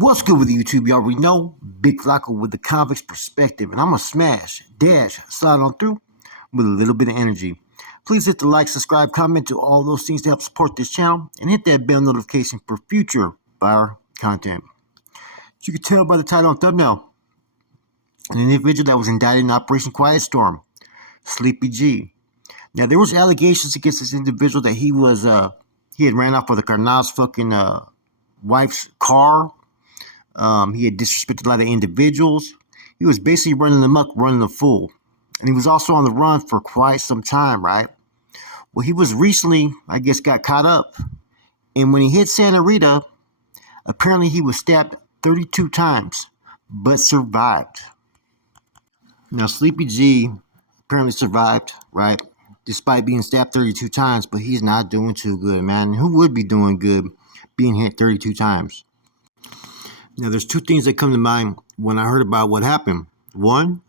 What's good with YouTube? You already know, Big Flacco with the convict's perspective, and I'm gonna slide on through with a little bit of energy. Please hit the like, subscribe, comment to all those things to help support this channel, and hit that bell notification for future fire content. As you can tell by the title and thumbnail, an individual that was indicted in Operation Quiet Storm, Sleepy G. Now there was allegations against this individual that he had ran off with a Carnal's fucking wife's car. He had disrespected a lot of individuals. He was basically running amok, running a fool. And he was also on the run for quite some time, right? Well, he was recently, I guess, got caught up. And when he hit Santa Rita, apparently he was stabbed 32 times, but survived. Now, Sleepy G apparently survived, right? Despite being stabbed 32 times, but he's not doing too good, man. Who would be doing good being hit 32 times? Now, there's two things that come to mind when I heard about what happened. One,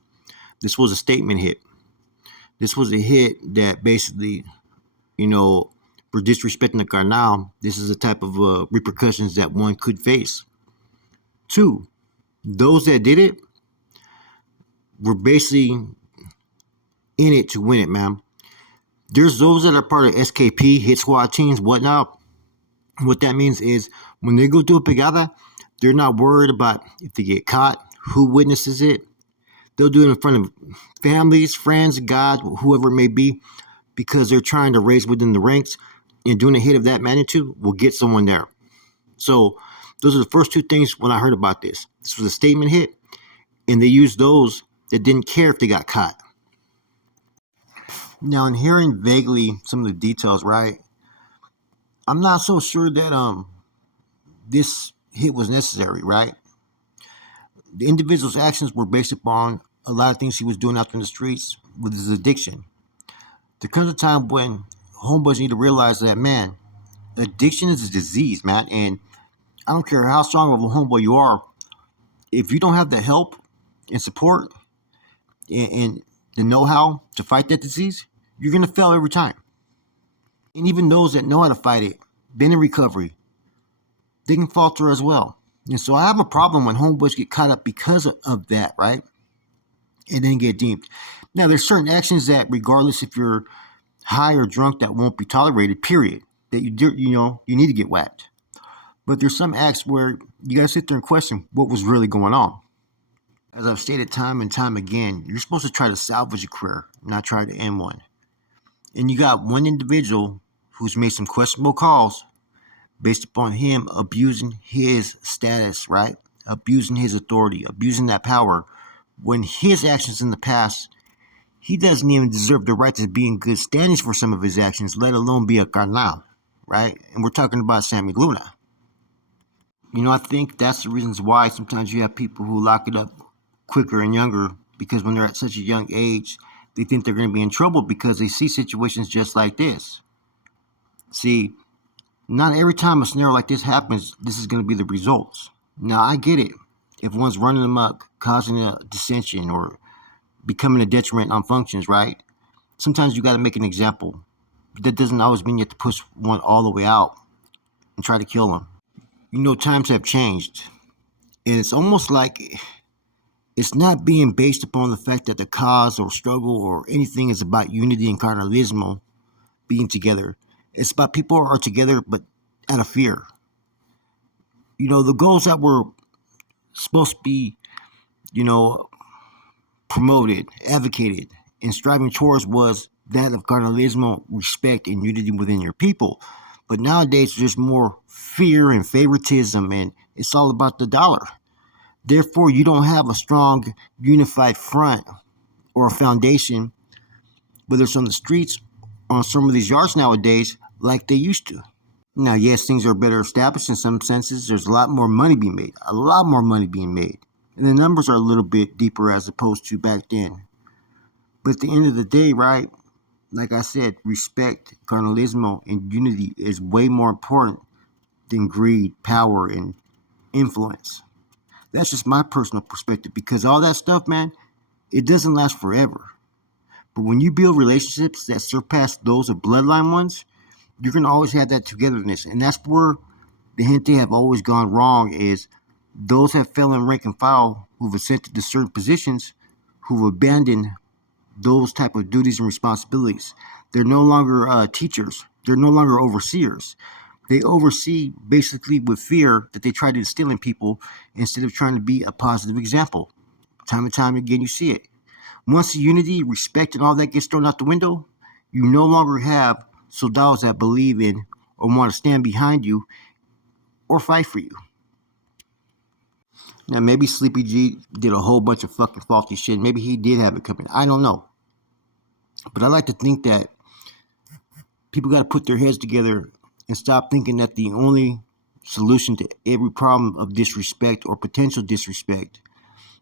this was a statement hit. This was a hit that basically, for disrespecting the Carnal, this is the type of repercussions that one could face. Two, those that did it were basically in it to win it, man. There's those that are part of SKP, hit squad teams, whatnot. What that means is when they go do a pegada, they're not worried about if they get caught, who witnesses it. They'll do it in front of families, friends, God, whoever it may be, because they're trying to raise within the ranks, and doing a hit of that magnitude will get someone there. So those are the first two things when I heard about this. This was a statement hit, and they used those that didn't care if they got caught. Now, in hearing vaguely some of the details, right, I'm not so sure that this hit was necessary, right? The individual's actions were based upon a lot of things he was doing out in the streets with his addiction. There comes a time when homeboys need to realize that, man, addiction is a disease, man, and I don't care how strong of a homeboy you are, if you don't have the help and support and the know-how to fight that disease, you're going to fail every time. And even those that know how to fight it, been in recovery, they can falter as well. And so I have a problem when homeboys get caught up because of that, right? And then get deemed. Now, there's certain actions that, regardless if you're high or drunk, that won't be tolerated, period. That you need to get whacked. But there's some acts where you got to sit there and question what was really going on. As I've stated time and time again, you're supposed to try to salvage a career, not try to end one. And you got one individual who's made some questionable calls based upon him abusing his status, right? Abusing his authority, abusing that power. When his actions in the past, he doesn't even deserve the right to be in good standings for some of his actions, let alone be a carnal, right? And we're talking about Sammy Luna. I think that's the reasons why sometimes you have people who lock it up quicker and younger, because when they're at such a young age, they think they're going to be in trouble because they see situations just like this. See, not every time a scenario like this happens, this is going to be the results. Now, I get it. If one's running amok, causing a dissension, or becoming a detriment on functions, right? Sometimes you got to make an example. But that doesn't always mean you have to push one all the way out and try to kill them. Times have changed. And it's almost like it's not being based upon the fact that the cause or struggle or anything is about unity and carnalismo being together. It's about people are together, but out of fear. The goals that were supposed to be, promoted, advocated, and striving towards was that of carnalismo, respect, and unity within your people. But nowadays, there's more fear and favoritism, and it's all about the dollar. Therefore, you don't have a strong, unified front or a foundation, whether it's on the streets or on some of these yards nowadays, like they used to. Now, yes, things are better established in some senses. There's a lot more money being made, And the numbers are a little bit deeper as opposed to back then. But at the end of the day, right, like I said, respect, carnalismo, and unity is way more important than greed, power, and influence. That's just my personal perspective, because all that stuff, man, it doesn't last forever. But when you build relationships that surpass those of bloodline ones, you're going to always have that togetherness. And that's where the gente have always gone wrong, is Those have fell in rank and file who've ascended to certain positions, who've abandoned those type of duties and responsibilities. They're no longer teachers. They're no longer overseers. They oversee basically with fear that they try to instill in people instead of trying to be a positive example. Time and time again, you see it. Once the unity, respect, and all that gets thrown out the window, you no longer have soldados that believe in or want to stand behind you or fight for you. Now, maybe Sleepy G did a whole bunch of fucking faulty shit. Maybe he did have it coming. I don't know. But I like to think that people got to put their heads together and stop thinking that the only solution to every problem of disrespect or potential disrespect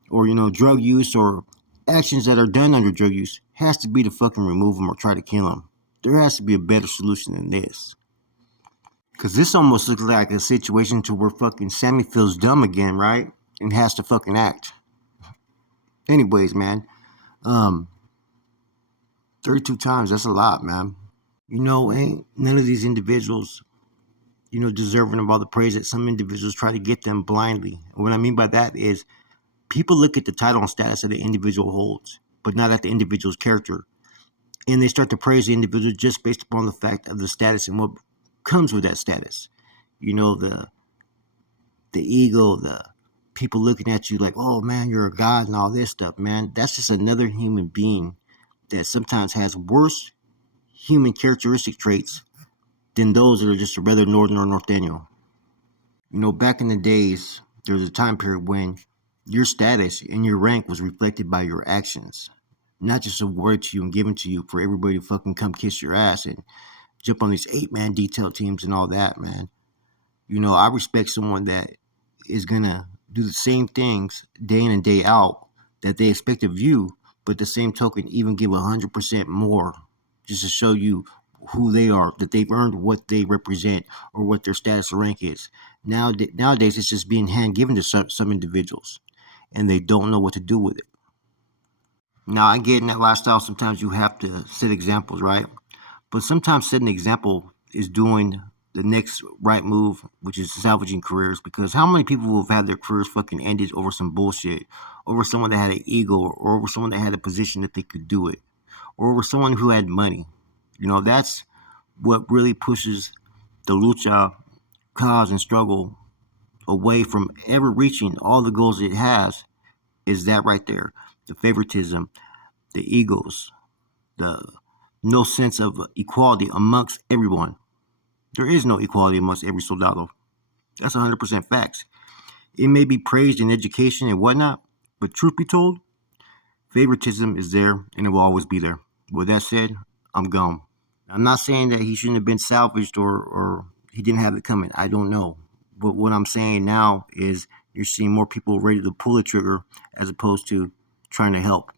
or, drug use or actions that are done under drug use has to be to fucking remove them or try to kill them. There has to be a better solution than this. Because this almost looks like a situation to where fucking Sammy feels dumb again, right? And has to fucking act. Anyways, man, 32 times, that's a lot, man. Ain't none of these individuals, deserving of all the praise that some individuals try to get them blindly. And what I mean by that is people look at the title and status that the individual holds, but not at the individual's character. And they start to praise the individual just based upon the fact of the status and what comes with that status. The ego, the people looking at you like, oh man, you're a god and all this stuff, man. That's just another human being that sometimes has worse human characteristic traits than those that are just a rather northern or North Daniel. Back in the days, there was a time period when your status and your rank was reflected by your actions, not just awarded to you and given to you for everybody to fucking come kiss your ass and jump on these 8-man detail teams and all that, man. I respect someone that is gonna do the same things day in and day out that they expect of you, but the same token, even give 100% more just to show you who they are, that they've earned what they represent or what their status or rank is. Nowadays, it's just being hand given to some individuals, and they don't know what to do with it. Now, I get in that lifestyle, sometimes you have to set examples, right? But sometimes setting an example is doing the next right move, which is salvaging careers. Because how many people have had their careers fucking ended over some bullshit, over someone that had an ego, or over someone that had a position that they could do it, or over someone who had money? That's what really pushes the lucha cause and struggle away from ever reaching all the goals it has. Is that right there? The favoritism, the egos, the no sense of equality amongst everyone. There is no equality amongst every soldado. That's 100% facts. It may be praised in education and whatnot, but truth be told, favoritism is there and it will always be there. With that said, I'm gone. I'm not saying that he shouldn't have been salvaged or he didn't have it coming. I don't know. But what I'm saying now is you're seeing more people ready to pull the trigger as opposed to trying to help.